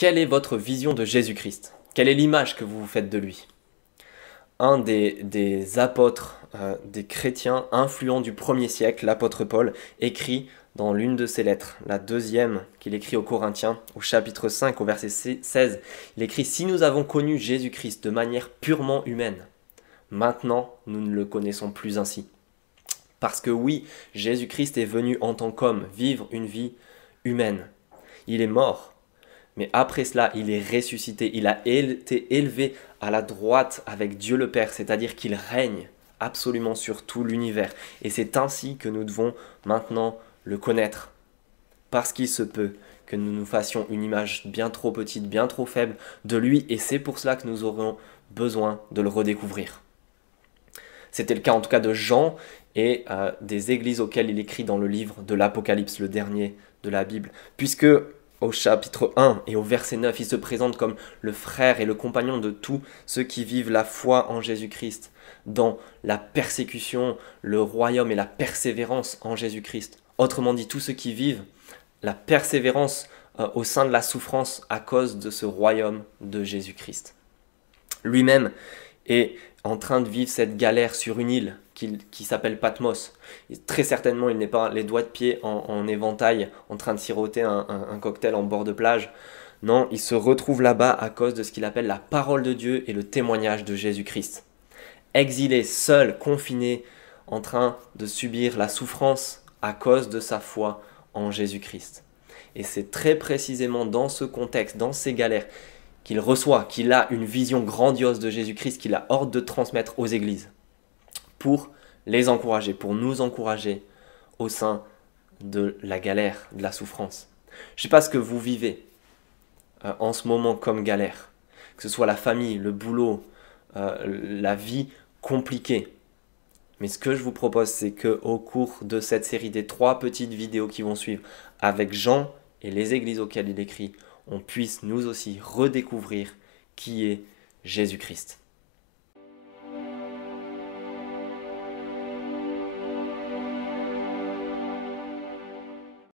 Quelle est votre vision de Jésus-Christ? Quelle est l'image que vous vous faites de lui? Un des apôtres, des chrétiens influents du 1er siècle, l'apôtre Paul, écrit dans l'une de ses lettres, la deuxième qu'il écrit aux Corinthiens, au chapitre 5, au verset 16, il écrit « Si nous avons connu Jésus-Christ de manière purement humaine, maintenant nous ne le connaissons plus ainsi. » Parce que oui, Jésus-Christ est venu en tant qu'homme vivre une vie humaine. Il est mort, mais après cela, il est ressuscité, il a été élevé à la droite avec Dieu le Père, c'est-à-dire qu'il règne absolument sur tout l'univers. Et c'est ainsi que nous devons maintenant le connaître. Parce qu'il se peut que nous nous fassions une image bien trop petite, bien trop faible de lui, et c'est pour cela que nous aurons besoin de le redécouvrir. C'était le cas en tout cas de Jean et des églises auxquelles il écrit dans le livre de l'Apocalypse, le dernier de la Bible, puisque au chapitre 1 et au verset 9, il se présente comme le frère et le compagnon de tous ceux qui vivent la foi en Jésus-Christ, dans la persécution, le royaume et la persévérance en Jésus-Christ. Autrement dit, tous ceux qui vivent la persévérance au sein de la souffrance à cause de ce royaume de Jésus-Christ. Lui-même est en train de vivre cette galère sur une île qui s'appelle Patmos. Et très certainement, il n'est pas les doigts de pied en éventail, en train de siroter un cocktail en bord de plage. Non, il se retrouve là-bas à cause de ce qu'il appelle la parole de Dieu et le témoignage de Jésus-Christ. Exilé, seul, confiné, en train de subir la souffrance à cause de sa foi en Jésus-Christ. Et c'est très précisément dans ce contexte, dans ces galères, qu'il reçoit, qu'il a une vision grandiose de Jésus-Christ qu'il a hâte de transmettre aux églises pour les encourager, pour nous encourager au sein de la galère, de la souffrance. Je ne sais pas ce que vous vivez en ce moment comme galère, que ce soit la famille, le boulot, la vie compliquée. Mais ce que je vous propose, c'est qu'au cours de cette série des 3 petites vidéos qui vont suivre avec Jean et les églises auxquelles il écrit, on puisse nous aussi redécouvrir qui est Jésus-Christ.